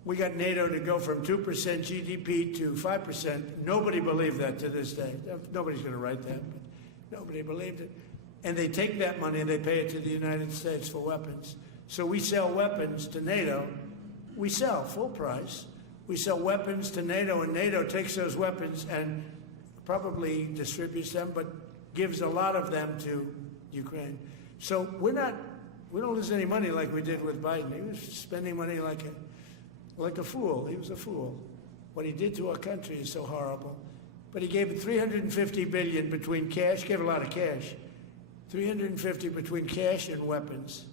We got NATO to go from 2% GDP to 5%. Nobody believed that to this day. Nobody's going to write that, but nobody believed it. And they take that money and they pay it to the United States for weapons. So we sell weapons to NATO. We sell full price. We sell weapons to NATO, and NATO takes those weapons and probably distributes them, but gives a lot of them to Ukraine. So we don't lose any money like we did with Biden. He was spending money like a fool. He was a fool. What he did to our country is so horrible. But he gave $350 billion between cash, gave a lot of cash, $350 between cash and weapons.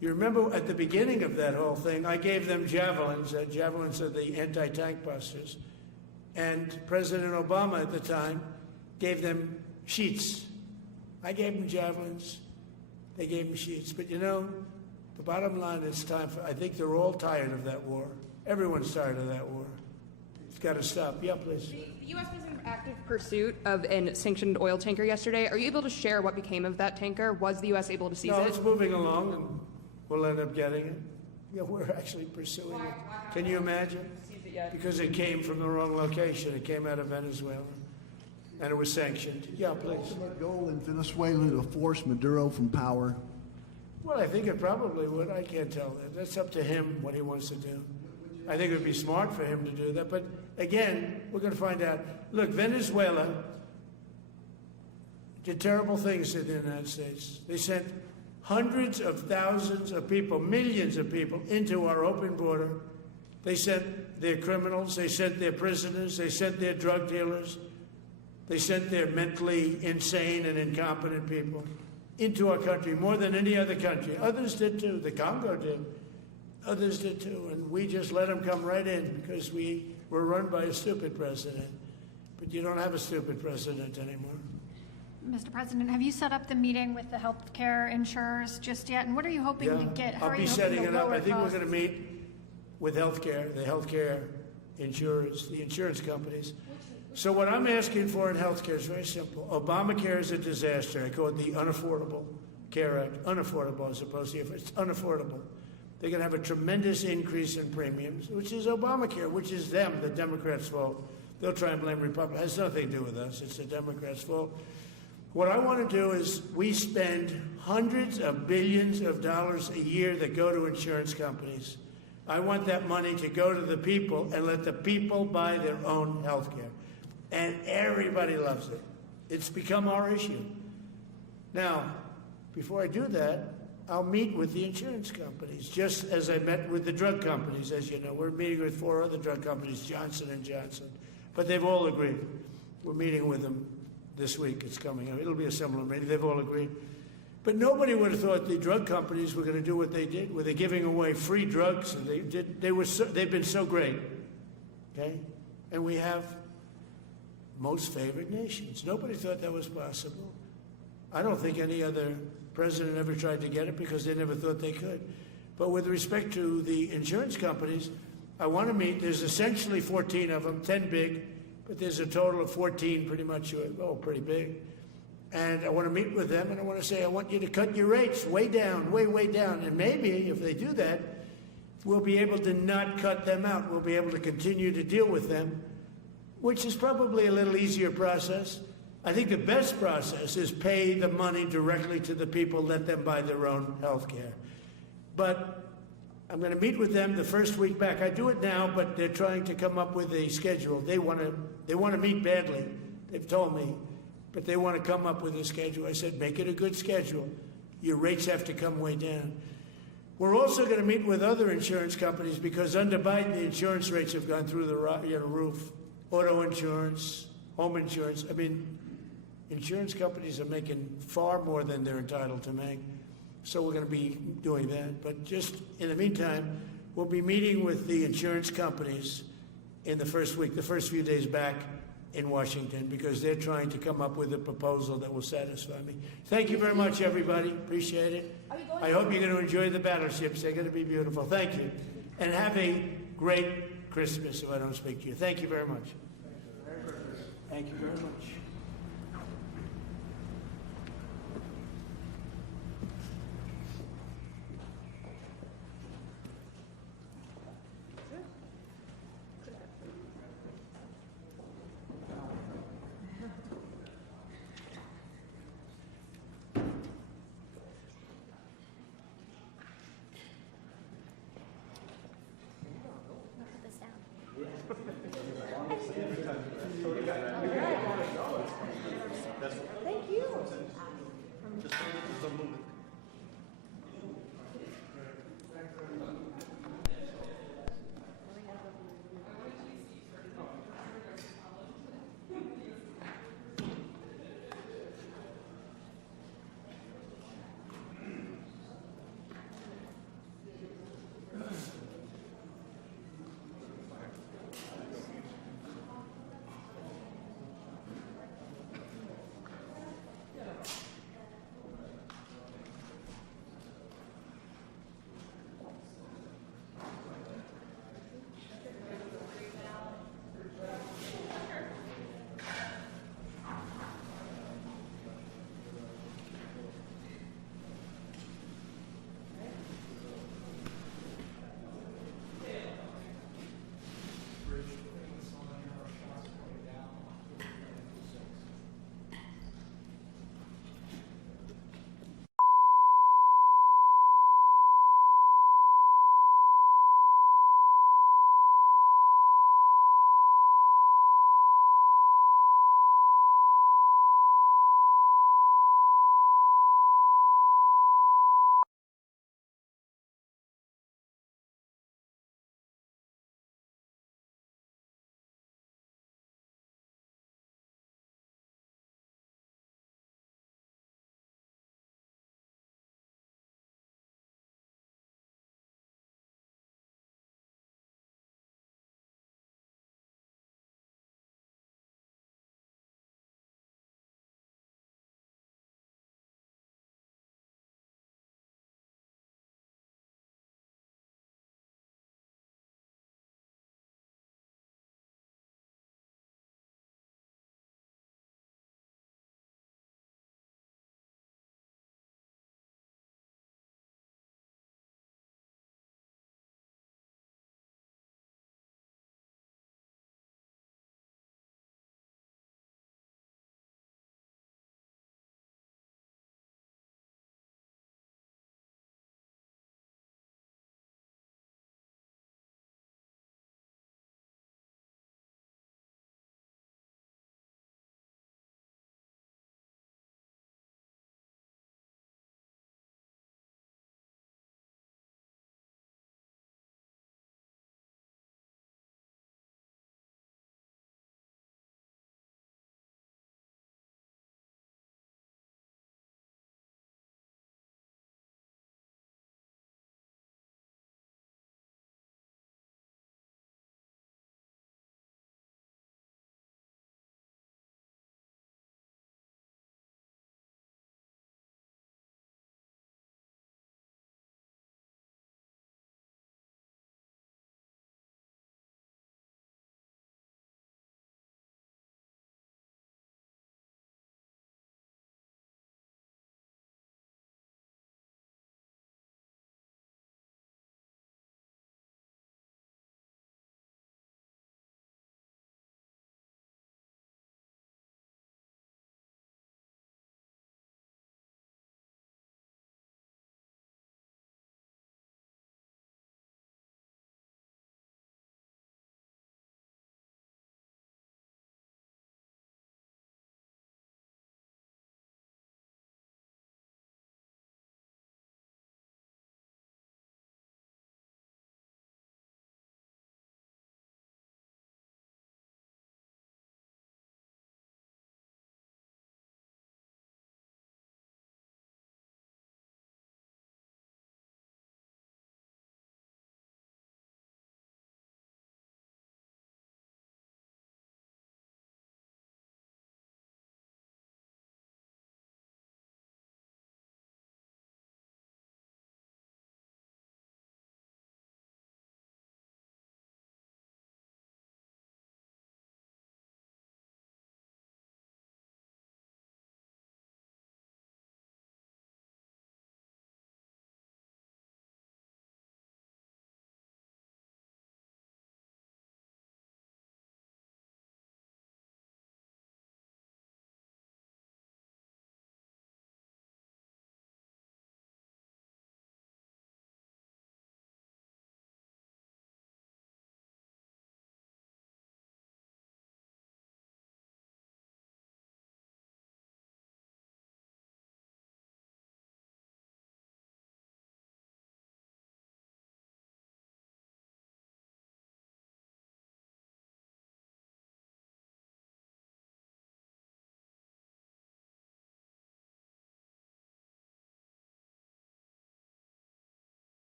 You remember at the beginning of that whole thing, I gave them javelins. Javelins are the anti-tank busters. And President Obama at the time gave them sheets. I gave them javelins. They gave them sheets. But you know, the bottom line is I think they're all tired of that war. Everyone's tired of that war. It's got to stop. Yeah, please. The U.S. was in active pursuit of a sanctioned oil tanker yesterday. Are you able to share what became of that tanker? Was the U.S. able to seize it? No, it's moving along, and we'll end up getting it. Yeah, we're actually pursuing it. Can you imagine? Because it came from the wrong location. It came out of Venezuela, and it was sanctioned. Yeah, please. Ultimate goal in Venezuela to force Maduro from power. Well, I think it probably would. I can't tell that. That's up to him what he wants to do. I think it would be smart for him to do that. But again, we're going to find out. Look, Venezuela did terrible things to the United States. They sent hundreds of thousands of people, millions of people, into our open border. They sent their criminals. They sent their prisoners. They sent their drug dealers. They sent their mentally insane and incompetent people into our country more than any other country. Others did too. The Congo did. Others did too. And we just let them come right in because we were run by a stupid president. But you don't have a stupid president anymore. Mr. President, have you set up the meeting with the healthcare insurers just yet? And what are you hoping to get? I'll be setting it up. I think we're going to meet with the healthcare insurers, the insurance companies. So what I'm asking for in healthcare is very simple. Obamacare is a disaster. I call it the Unaffordable Care Act. Unaffordable as opposed to it's unaffordable. They're going to have a tremendous increase in premiums, which is Obamacare, which is them, the Democrats' fault. They'll try and blame Republicans. It has nothing to do with us. It's the Democrats' fault. What I want to do is we spend hundreds of billions of dollars a year that go to insurance companies. I want that money to go to the people and let the people buy their own health care. And everybody loves it. It's become our issue. Now, before I do that, I'll meet with the insurance companies, just as I met with the drug companies, as you know. We're meeting with 4 other drug companies, Johnson & Johnson. But they've all agreed. We're meeting with them this week. It's coming up. It'll be a similar meeting. They've all agreed. But nobody would have thought the drug companies were going to do what they did, where they're giving away free drugs. And they've been so great. Okay? And we have most favored nations. Nobody thought that was possible. I don't think any other president ever tried to get it because they never thought they could. But with respect to the insurance companies, I want to meet. There's essentially 14 of them, 10 big, but there's a total of 14 pretty much, pretty big. And I want to meet with them, and I want to say, I want you to cut your rates way down, way down. And maybe if they do that, we'll be able to not cut them out. We'll be able to continue to deal with them, which is probably a little easier process. I think the best process is pay the money directly to the people, let them buy their own health care. But I'm going to meet with them the first week back. I do it now, but they're trying to come up with a schedule. They want to meet badly. They've told me, but they want to come up with a schedule. I said, make it a good schedule. Your rates have to come way down. We're also going to meet with other insurance companies because under Biden, the insurance rates have gone through the roof. Auto insurance, home insurance. I mean, insurance companies are making far more than they're entitled to make. So we're going to be doing that. But just in the meantime, we'll be meeting with the insurance companies in the first week, the first few days back in Washington, because they're trying to come up with a proposal that will satisfy me. Thank you very much, everybody. Appreciate it. I hope you're going to enjoy the battleships. They're going to be beautiful. Thank you. And have a great Christmas if I don't speak to you. Thank you very much. Thank you very much.